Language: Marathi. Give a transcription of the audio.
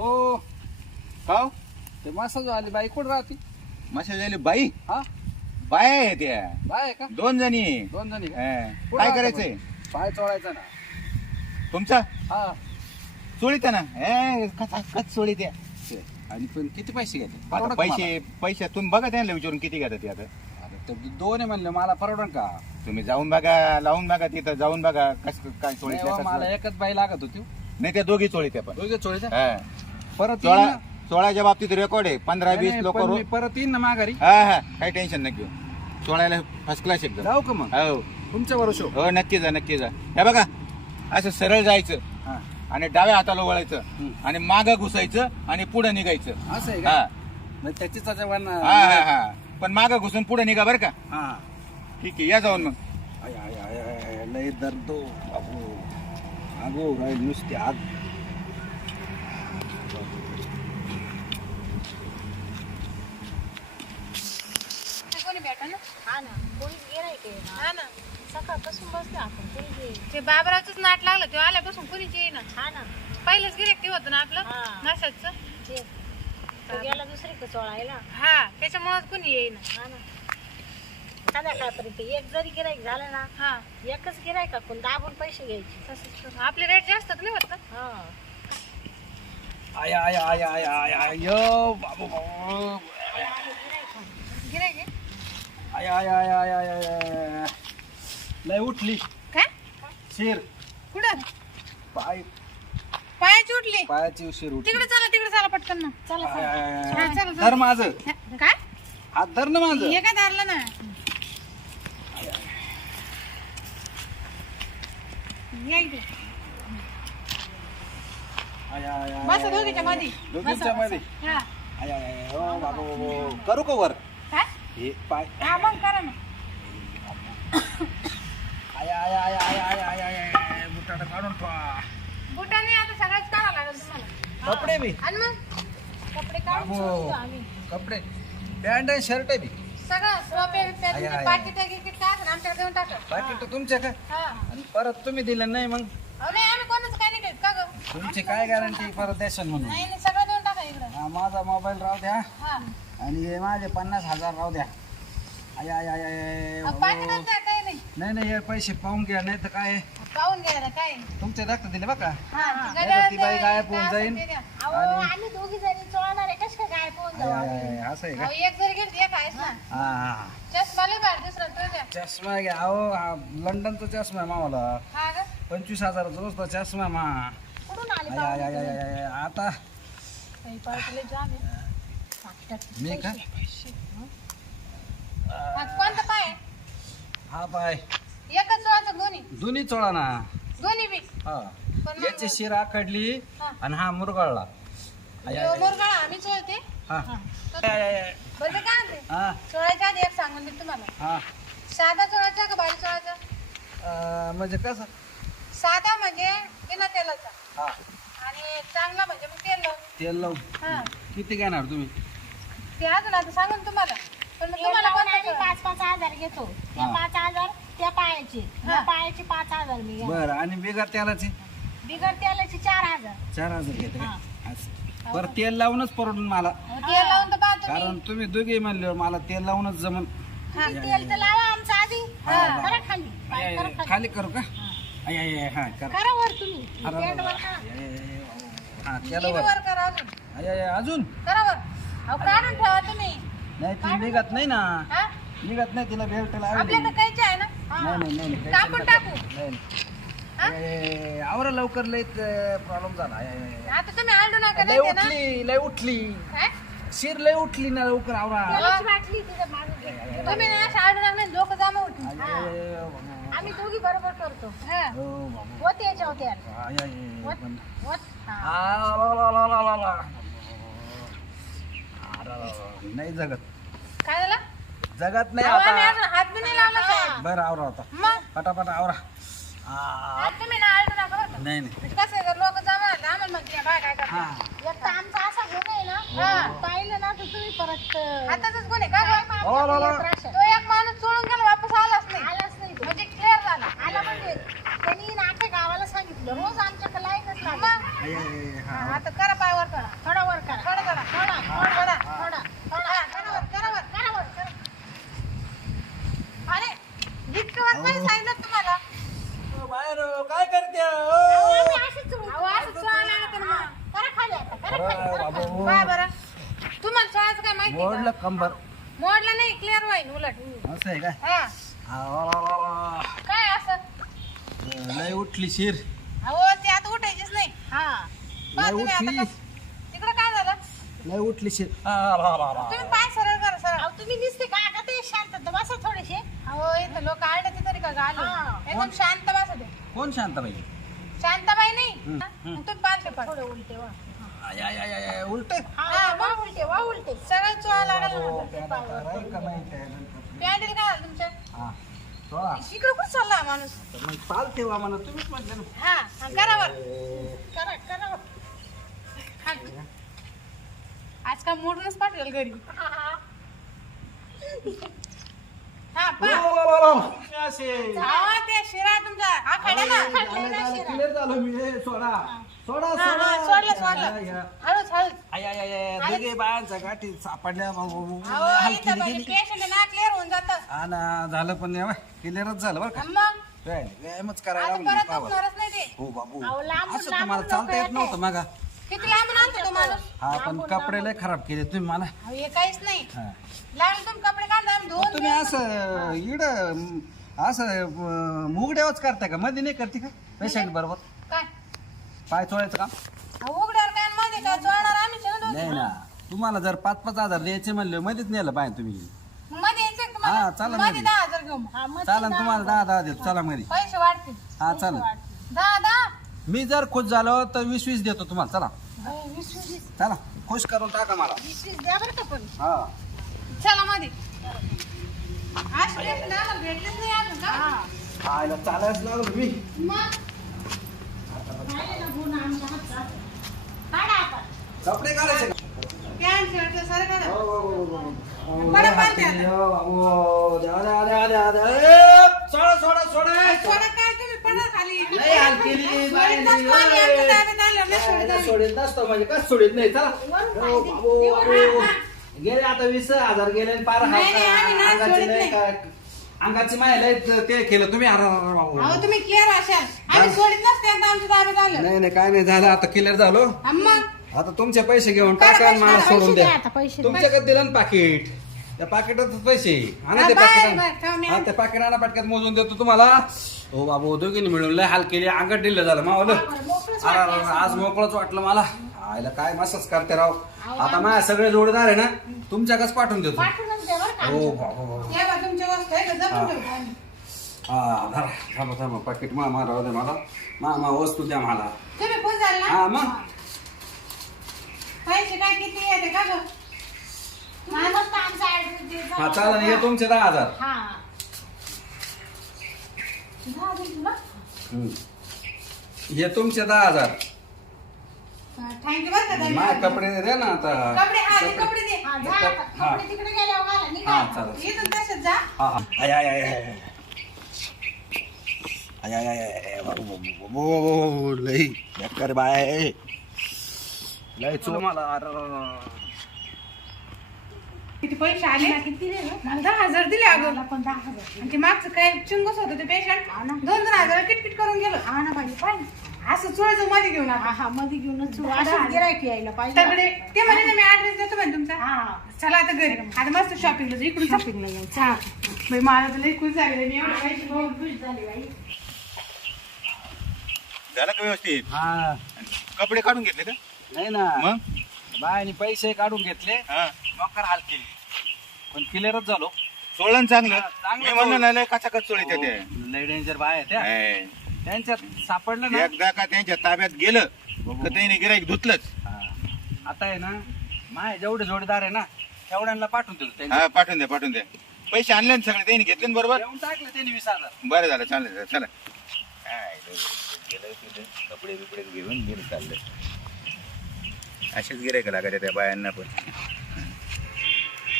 हो का ते मसाज आली बाई कुठं राहते? मासे झाले बाई? हा? बाय आहे त्या. बाय आहे का? दोन जणी दोन जणी का? कुठं काय राहता करायचंय? पाय चोळायचा ना. तुमचा? हा. चोळीत ना? ए, कच कच चोळीत आहे. ते. आणि पण किती पैसे घेते? आता पैसे पैसे तुम्ही बघा त्यांना विचारून किती घेतात ते आता. दोन आहे म्हणले मला परवडन का? तुम्ही जाऊन बघा लावून बघा तिथं जाऊन बघा कस काय चोळीत नाही हो, मला एकच बाई लागत होती. नाही त्या दोघी चोळीत आहे पण. दोघे चोळीचा हा. परत येईन ना. चोळाच्या बाबतीत रेकॉर्ड आहे. पंधरा नाही, वीस नाही, लोक पण मी परत येईन ना माघारी. हा हा. काही टेन्शन नका घेऊ. चोळायला फर्स्ट क्लास एकदम. जाऊ का मग? हो. तुमच्या बरोबर हो नक्की जा नक्की जा. हे बघा असं सरळ जायचं हा. आणि डाव्या हाताला वळायचं हम्म. आणि माग घुसायचं आणि पुढे निघायचं. असं आहे हा. का मग त्याची त्याच्यावर हा हा हा. पण माग घुसून पुढे निघा बरं का. हा. ठीक आहे या जाऊन मग. आय, आय, आय, आय, लय दर्दो बाबू. आगो नुसती आग कोणी भेटा ना हा ना कोणीच गिरायक आहे ना हा ना सकाळपासून बसले आपण ते बाबरावच नाट लागलं तेव्हा आल्यापासून कोणीच येईना. हा ना. पहिलंच गिरेक ते होतं ना आपलं? हा. नाशाचं ते. तो गेला दुसरीकडे चोळायला हा त्याच्यामुळेच कोणी येईना. हा ना. संध्याकाळपर्यंत एक जरी गिरायक झालं ना हा. एकच गिरायक आपण दाबून पैसे घ्यायचे. तसंच. आपले रेट जास्त नाही होत ना हा. आय आय आय आय आय आय यो बाबू बाबू आय आय आय आय आय आय आय लय उठली काय शिर कुठं पाय पायाची उठली पायाची उशीर उठली तिकडे चला तिकडे चला पटकन ना चला आय, आय, आय, हा, आय. चला, चला. धर माझं हा, काय हात धर ना माझं हे काय धरलं ना या इकडे. आय, आय, आय, बसा आय, दोघीच्या आय. मध्ये दोघींच्या बसा, मध्ये बसा. हा. आय आय आय ओ बाबू बाबू करू का वर काय हे पाय हा मग करा ना आय आय आय आय आय आय आय आय बुटाटा काढून ठेवा बुटाने आता सगळंच काढावं लागेल तुम्हाला कपडे बी आणि मग कपडे काढून बाबू चोळतो आम्ही कपडे पॅन्ट आणि शर्ट बी सगळं सोपे आय, आय. पाकिट गिकिट काय असेल आमच्याकडे देऊन तुमच्या का हा आणि परत तुम्ही दिलं नाही मग अहो नाही आम्ही कोणाचं काही नाही देत का गं? तुमची काय गॅरंटी परत द्याशन म्हणून? नाही नाही सगळं देऊन टाका इकडं. हा, माझा मोबाईल राहू द्या. हा. आणि हे माझे पन्नास हजार राहू द्या. आय आय आय आय आय अहो, बाबू. पाकिटात काय काही नाही. नाही नाही हे पैसे पाहून घ्या नाही तर काय? पाहून घ्या काय? तुमचे रक्त दिले बघा हा ते नाही तर ती बाई ते गायब होऊन काय जाईन. असेल ते द्या. अहो आणि- आम्ही दोघी जणी चोळणार आहे. कश काय गाय पोहून आय जाऊ? आय आम्ही? आय असं आहे का? अहो, एक जरी गेली एक आहेस ना. हा. हा चष्मा लय भारी दुसरा तो द्या. चष्मा घ्या. अहो हा लंडनचा चष्मा आहे मामाला हा पंचवीस हजाराचा नुसता चष्मा मा. कुठून आले आय आय आय आय आय आय. आता. काही पार्टीला जाम आहे. मी का? हा, कोणता पाय? आहे? हा पाय. एकच जोडाचं दोन्ही. दोन्ही चोळा ना. दोन्ही बी. हा. पण मग- याची शिर आखडली हा. आणि हा मुरगळला. आय, आय, यो आय. मुरगाळा आम्ही चोळते. हा. आय, आय, आय, आय. बरं ते काय म्हणते? हा. चोळायच्या आधी एक सांगून दे तुम्हाला. हा. साधा चोळायचा का भारी चोळायचा? अं, म्हणजे कसं? साधा म्हणजे बिना तेलाचा. हा. आणि चांगला म्हणजे मग तेल लावून. तेल लावून. हा. किती घेणार तुम्ही? ते अजून आता सांगून तुम्हाला. पण मग तुम्हाला लावून कोणता? पाच पाच हजार घेतो. हा. पाच हजार त्या पायाचे. हा. त्या पायाचे पाच हजार मी घेणार. बरं आणि बिगर तेलाचे? बिगर तेलाचे चार हजार. चार हजार घेते का? हा. असं. बरं तेल लावूनच परवडून मला. तेल लावून तर पाहतो कारण तुम्ही दोघे म्हणल्यावर मला तेल लावूनच जमन. तेल तर लावा आमचं आधी. हा. करा खाली. आय, पाय आय, करा आय, खाली. खाली करू का? आय, आय, आय, हा करा. करा वर तुम्ही. अरे, पेट अरे, वर करा. आय, आय, आय, हा मी केलं बी वर. वर करा अजून? आय, आय, आय, अजून? करा वर. अहो काढून ठेवा तुम्ही. नाही ती निघत नाही ना. हा? निघत नाही तिला बेल्ट लावली आहे ना? नाही नाही नाही नाही, कापून काही टाकू. नाही, नाही. हा? आय, आय, आय, आवरा लवकर लय प्रॉब्लेम झाला. आय, आय, आय. आता तुम्ही आलडू नका लय नाही ते ना? उठली लय उठली. काय? शिर लय उठली ना लवकर आवरा. तिथं. तुम्ही ना आलडू नका लोक जमा होतील आय, आय, आय, आय, बाबू. आम्ही दोघी बरोबर करतो हा. हो, बाबू. होते याच्यावर तेल आय, आय, आय, वत पण- वत हा. आ, ला, ला, ला, ला, ला, ला. आ, ला, ला, ला. नाही जगत काय झालं जगत नाही अहो, आम्ही आता अजून हात बी नाही लावला साहेब बरं आवरा आता मग पटापट आवरा आ, तुम्ही ना नका बरं का? नाही नाही म्हणजे कसं आहे लोक जमा झाले आम्हाला म्हणते या बाय काय करता हा एक तर आमचा असा गुन्हा आहे हो, ना पाहिलं ना तर तुम्ही परत अं, हातातच कोण आहे का गं? ला, ला, ला. येत राहशाल. तो एक माणूस सोडून गेला वापस आलाच नाही आलाच नाही तो. म्हणजे क्लिअर झाला आला म्हणजे त्यांनी नाट्य गावाला सांगितलं रोज आमच्याकडे लाईनच लागली आय, हा. हा, आता करा पाय वर करा. थोडा वर करा. थोडं करा थोडा थोडा थोडा थोडा. हा, करा वर करा वर करा वर करा. अरे इतकं वर कोणी सांगितलं तुम्हाला. ओ, बाहेर काय करते? चोळू. अहो, असं चोळायला लागतं ना मग. करा खाली आता करा खाली बाबू. काय बरं. तुम्हाला शाळेचं काय माहिती मोडलं का? कंबर. मोडलं नाही क्लिअर होईल उलट. असं आहे काय? हा. आ, काय असं? लय उठली शिर. नाही हा आता उठली कसं- तिकडं काय झालं? लय उठली रा. तुम्ही पाय सरळ करा सरळ. अहो तुम्ही दिसते का? आता ते शांत बसा थोडेसे. अहो इथं लोक आडते तरी का गाले? हा. एकदम शांत बसा ते कोण शांताबाई? शांताबाई नाही. हा? मग तुम्ही पालथे पड थोडे उलटे वा. उलट. हा मग उलटे. वा उलटे सगळं चोळा लागेल पॅन्डल काय झालं तुमच्या? इकडं कुठं चालला हा माणूस पाल ठेवा म्हणा तुम्हीच म्हटलं ना हा हा, करा. हा. आज का मोडूनच पाठवेल घरी हा असे ते शिरा तुमचा हा खड्या ना क्लिअर झालो मी हे, सोडा सोडा हा, हा, सोडलं सोडलं या. आय, आय, आय, आय, दोघे बायांच्या गाठी सापडल्या अहो इथं म्हणजे गेली. ना होऊन जातं. ना झालं पण क्लिअरच झालं बरं का. मग? काय, व्यायामच करायला आता लागलो परत पावा. दुखणारच नाही ते. हो बाबू. अहो, लांबून- असं तुम्हाला चालता येत येते. नव्हतं मागा. किती लांबून आणतो तो माणूस? हा पण कपडे लय खराब केले तुम्ही मला. अहो, हे काहीच नाही. हा. लागले तुम्ही कपडे काढता आम्ही धुवून तुम्ही असं इड असं मुगड्यावच करताय का? मध्ये नाही करते का? पेशंट बरोबर. काय? पाय चोळायचं काम? अहो, उघड्यावर काय मध्ये काय शेण नाही ना. तुम्हाला जर पाच पाच हजार द्यायचे म्हणले मध्येच नेलं पाहिजे तुम्ही. मध्ये यायचं का हा, चालेल मध्ये मध्ये. दहा हजार घेऊ मग. हा मग चालन तुम्हाला दहा दहा देतो. चला मध्ये पैसे वाढतील. हा दहा दहा मी जर खुश झालो तर वीस वीस देतो तुम्हाला. चला. हो, वीस वीस वीस चला. खुश करून टाका मला. वीस वीस द्या बरं का पण. हा. चला मध्ये आज भेटलेच नाही अजून का? आयला चालायच लागलो मी. मग? कपडे काढायचे सोडेल नसतो म्हणजे का सोडेल नाही ओ हो, गेले आता वीस हजार गेले पार. अंगाची नाही. काय? अंगाची माय ते केलं. तुम्ही तुम्ही केअर असाल. आम्ही सोडित नसते आमचं ताब्यात आलं. नाही नाही काय नाही झालं. आता क्लिअर झालो. मग आता तुमचे पैसे घेऊन टाका आणि मला सोडून द्या आता, पैसे. तुमच्याकडे दिलं ना पाकिट त्या पाकिटात पैसे. आणा हा, ते पाकिट हा पाकिट आणा पाटक्यात मोजून देतो तुम्हाला. हो बाबू दोघींनी मिळून लय हाल केली. अंगठ दिलं झालं मावलं आज मोकळंच वाटलं मला. आयला काय मस्तच करते राव. आता माझ्या सगळे जोडीदार आहे ना तुमच्याकच पाठवून देतो. हो बाबू हे. हा. हा थांबा थांबा. पाकिट मा मा राहू दे मला. मा मा वस्तू द्या मला. हा मग पैसे काय किती येते का गं तुम्ही फक्त आमचा ऍड्रेस. हा चालेल हे तुमचे दहा हजार हा दहा दिल तुला. हे तुमचे दहा हजार थँक्यू बरं का माय धन्यवाद. कपडे द्या ना आता कपडे हा ते कपडे दे हा जा आता. हा. कपडे तिकडे गेल्यावर घाला हा निघा चालेल इथून तसंच जा हा हा आय आय आय आय आय आय आय आय बाबू बाबू बाबू बाबू लई बेकार बाय लई चुल मला. किती पैसे आले? किती? मला दहा हजार दिले अगं. मला पण दहा हजार आणि ते मागचं काय चिंगूस होतं ते पेशंट ना. दोन दोन हजार किटकिट करून गेलं. हा ना पाहिजे पाहिजे असं चोळायचं मध्ये घेऊन हा आता हा मध्ये घेऊनच असंच हजार. गिरायक यायला पाहिजे. सगळे. ते म्हणे ना मी ऍड्रेस देतो म्हणे तुमचा. हा. चला आता घरी. आता मस्त शॉपिंगला जाऊ इकडून शॉपिंगला जायचं हा बाई मला तर लई खुश झाले मी एवढं पैसे बघून. खुश झाली बाई. झालं का व्यवस्थित? हा. कपडे काढून घेतले का? नाही ना मग बायनी पैसे काढून घेतले हा मकर हाल केली पण क्लिअरच झालो सोळण चांगलं हा, चांगलं मी म्हणलं. ना लय काचाकच चोळीत ते हो, लय डेंजर बाय आहे त्या. त्यांच्यात सापडलं ना एकदा का त्यांच्या ताब्यात गेलं तर त्याने गिराईक धुतलंच हा. आता आहे ना माय जेवढे जोडीदार आहे ना तेवढ्यांना पाठवून देतो त्यांनी हा पाठवून द्या पाठवून द्या पैसे आणले ना सगळे त्यांनी घेतले ना बरोबर देऊन टाकले त्यांनी वीस हजार बरं झालं चालेल चला काय गेलं तिथे कपडे बिपडे घेऊन गेले चालले असेच गिरायक लागायचे त्या बायांना पण